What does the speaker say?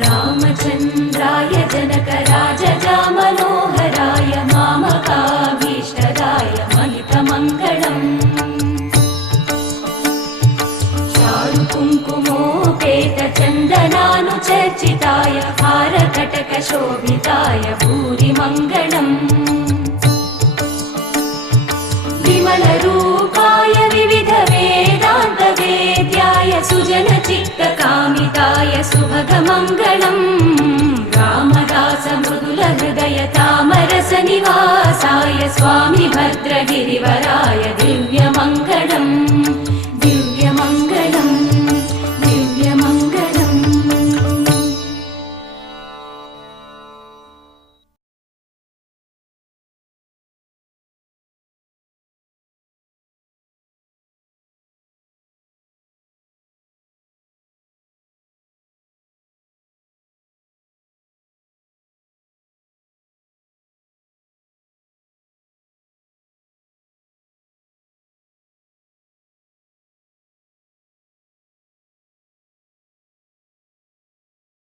रामचन्द्राय जनकराजजामनोहराय मामकाभीष्टदाय महितमङ्गलम् चारुकुङ्कुमोपेतचन्दनानुचर्चिताय हारकटकशोभिताय भूरिमङ्गलम् विमलरूपाय विविधवेदान्तवेद्याय सुजनचित्तकामिताय सुभगमङ्गलम् रामदासमृदुलहृदय तामरसनिवासाय स्वामि भद्रगिरिवराय दिव्यमङ्गलम्